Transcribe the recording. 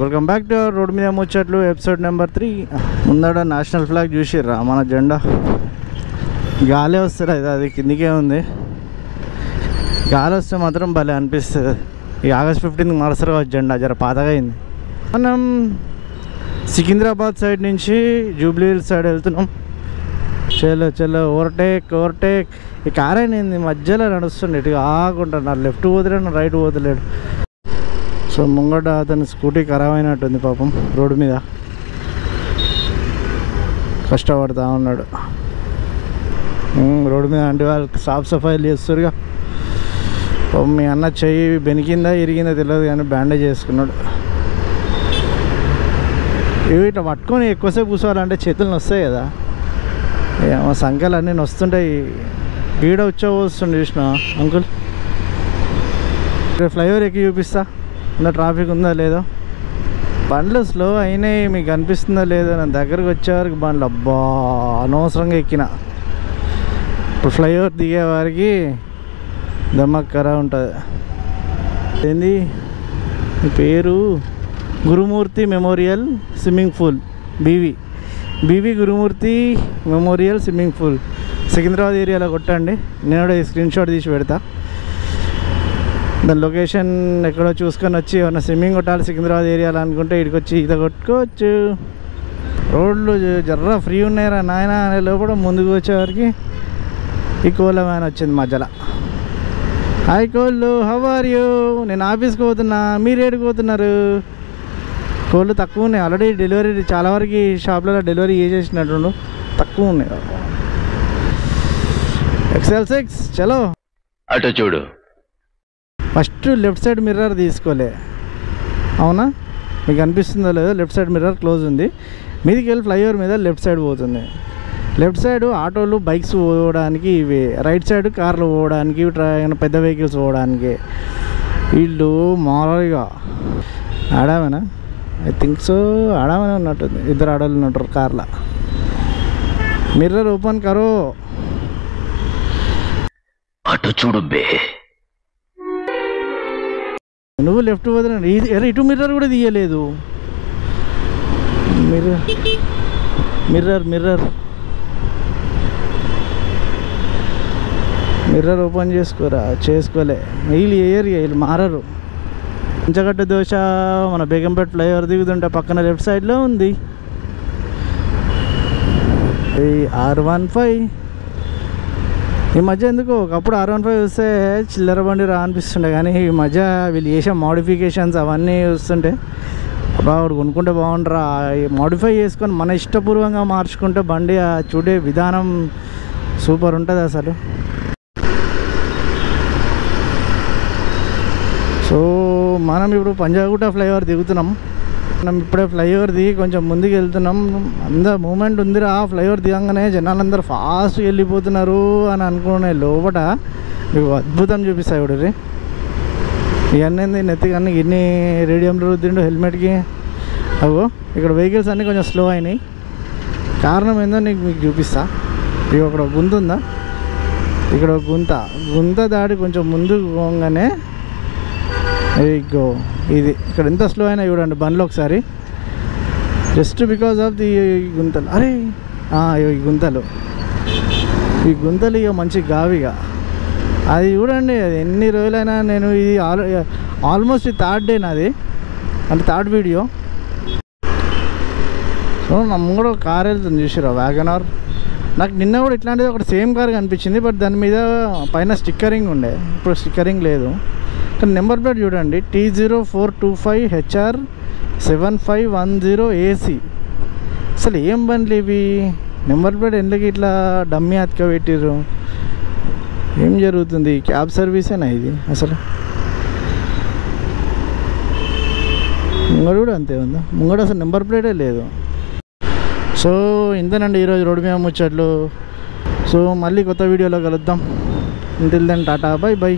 Welcome back to road మీద ముచ్చట్లు episode number 3. ముందడ national flag చూసిర్రా, మన జెండా గాలి వస్తుంది. అది కిందికే ఉంది. గాలి వస్తే మాత్రం భలే అనిపిస్తుంది. ఈ ఆగస్ట్ 15కి మరుసరు జెండా జర పాతగా అయింది. మనం సికింద్రాబాద్ సైడ్ నుంచి జూబ్లీ హిల్స్ సైడ్ వెళ్తున్నాం. చలో ఓవర్టేక్. ఈ కార్ అయినది మధ్యలో నడుస్తుండే, ఇటు ఆగుంటున్నారు. లెఫ్ట్ పోతలేడు, రైట్ పోతలేడు. సో ముంగట అతని స్కూటీ ఖరాబ్ అయినట్టుంది పాపం. రోడ్డు మీద కష్టపడుతూ ఉన్నాడు. రోడ్డు మీద అంటే వాళ్ళు సాఫ్ సఫాయిలు చేస్తారుగా. మీ అన్న చెయ్యి బెనికిందా ఇరిగిందా తెలియదు కానీ బ్యాండేజ్ చేసుకున్నాడు. ఇవి ఇట్లా పట్టుకొని ఎక్కువసేపు కూర్చోవాలంటే చేతులు నొస్తాయి కదా, సంఖ్యలు అన్నీ నొస్తుంటాయి. ఈడ వస్తుంది చూసిన అంకుల్. ఫ్లైఓవర్ ఎక్కి చూపిస్తా, ఉన్న ట్రాఫిక్ ఉందా లేదో. బండ్లు స్లో అయినాయి, మీకు కనిపిస్తుందో లేదో. నేను దగ్గరకు వచ్చేవారికి బండ్లు అబ్బా అనవసరంగా ఎక్కిన. ఇప్పుడు ఫ్లైఓవర్ దిగే వారికి దమ్మక్కరా ఉంటుంది. ఏంది పేరు? గురుమూర్తి మెమోరియల్ స్విమ్మింగ్ పూల్, బీవీ గురుమూర్తి మెమోరియల్ స్విమ్మింగ్ పూల్. సికింద్రాబాద్ ఏరియాలో కొట్టండి, నేను కూడా ఈ స్క్రీన్ షాట్ తీసి పెడతా. దాని లొకేషన్ ఎక్కడో చూసుకొని వచ్చి ఏమన్నా స్విమ్మింగ్ కొట్టాలి సికింద్రాబాద్ ఏరియాలో అనుకుంటే ఇక్కడికి వచ్చి ఈత కొట్టుకోవచ్చు. రోడ్లు జర్ర ఫ్రీ ఉన్నాయిరా నాయన అనే లోపల ముందుకు వచ్చేవారికి ఈ కోళ్ళ మ్యాన్ వచ్చింది మధ్యలో. హాయ్ కోళ్ళు, హౌ ఆర్ యూ? నేను ఆఫీస్కి పోతున్నా, మీరు ఏడికి పోతున్నారు? కోళ్ళు తక్కువ ఉన్నాయి. ఆల్రెడీ డెలివరీ చాలా వరకు షాప్లలో డెలివరీ చేసేసినట్టు తక్కువ ఉన్నాయి. XL6 చలో. అటు చూడు. ఫస్ట్ లెఫ్ట్ సైడ్ మిర్రర్ తీసుకోలే, అవునా? మీకు అనిపిస్తుందో లేదో, లెఫ్ట్ సైడ్ మిర్రర్ క్లోజ్ ఉంది. మీదికి వెళ్ళి ఫ్లైఓవర్ మీద లెఫ్ట్ సైడ్ పోతుంది. లెఫ్ట్ సైడ్ ఆటోలు బైక్స్ పోవడానికి ఇవి, రైట్ సైడ్ కార్లు పోవడానికి, పెద్ద వెహికల్స్ పోవడానికి. వీళ్ళు మామూలుగా ఆడామేనా? ఐ థింక్ సో, ఆడామనే ఉన్నట్టుంది. ఇద్దరు ఆడవాళ్ళు ఉన్నట్టు కార్లో. మిర్రర్ ఓపెన్ కరో. అటు చూడు బే. నువ్వు లెఫ్ట్ పోతున్నా, ఇటు మిర్రర్ కూడా తీయలేదు. మిర్రర్ ఓపెన్ చేసుకోలే. వీళ్ళు మారరు. పంచగట్టు దోశ మన బేగంపేట ఫ్లైఓవర్ దిగుతుంటే పక్కన లెఫ్ట్ సైడ్లో ఉంది. R15 ఈ మధ్య ఎందుకు ఒకప్పుడు R15 వస్తే చిల్లర బండి రా అనిపిస్తుండే, కానీ ఈ మధ్య వీళ్ళు చేసే మోడిఫికేషన్స్ అవన్నీ వస్తుంటే వాడు కొనుక్కుంటే బాగుండరా. మోడిఫై చేసుకొని మన ఇష్టపూర్వంగా మార్చుకుంటే బండి చూడే విధానం సూపర్ ఉంటుంది అసలు. సో మనం ఇప్పుడు పంజాగుట్ట ఫ్లైఓవర్ దిగుతున్నాం. మనం ఇప్పుడే ఫ్లైఓవర్ దిగి కొంచెం ముందుకు వెళ్తున్నాం. అందరు మూమెంట్ ఉందిరా. ఫ్లైఓవర్ దిగంగానే జనాలందరూ ఫాస్ట్గా వెళ్ళిపోతున్నారు అని అనుకునే లోపల మీకు అద్భుతం చూపిస్తాయి. ఇప్పుడు ఇవన్నీ నెత్తికి అన్నీ ఎన్ని రేడియంలో రుద్దిండు హెల్మెట్కి. అగో ఇక్కడ వెహికల్స్ అన్నీ కొంచెం స్లో అయినాయి. కారణం ఏందో మీకు చూపిస్తా. ఇక అక్కడ గుంత ఉందా, ఇక్కడ గుంత దాడి కొంచెం ముందుకు పోగానే ఇగో ఇది ఇక్కడ ఎంత స్లో అయినా చూడండి బండ్లో ఒకసారి. జస్ట్ బికాజ్ ఆఫ్ ది గుంతలు. అరే ఈ గుంతలు ఇక మంచి గావిగా అది చూడండి. అది ఎన్ని రోజులైనా నేను ఇది ఆల్మోస్ట్ థర్డ్ డే నాది, అంటే థర్డ్ వీడియో. సో నమ్మ కూడా కార్ వెళ్తుంది చూసిరా, వ్యాగనార్. నాకు నిన్న కూడా ఇట్లాంటిది ఒకటి సేమ్ కార్ కనిపించింది, బట్ దాని మీద పైన స్టిక్కరింగ్ ఉండే. ఇప్పుడు స్టిక్కరింగ్ లేదు. కానీ నెంబర్ ప్లేట్ చూడండి, T0425HR 7510 AC. అసలు ఏం బండ్లు ఇవి? నెంబర్ ప్లేట్ ఎందుకు ఇట్లా డమ్మీ అతక పెట్టిర్రు? ఏం జరుగుతుంది? క్యాబ్ సర్వీసేనా ఇది? అసలు ముంగడు కూడా అంతే ఉందా? ముంగడు అసలు నెంబర్ ప్లేటే లేదు. సో ఇంతేనండి ఈరోజు రోడ్డు మీద ముచ్చట్లు. సో మళ్ళీ కొత్త వీడియోలో కలుద్దాం. ఉంటిల్ దెన్ టాటా, బై బై.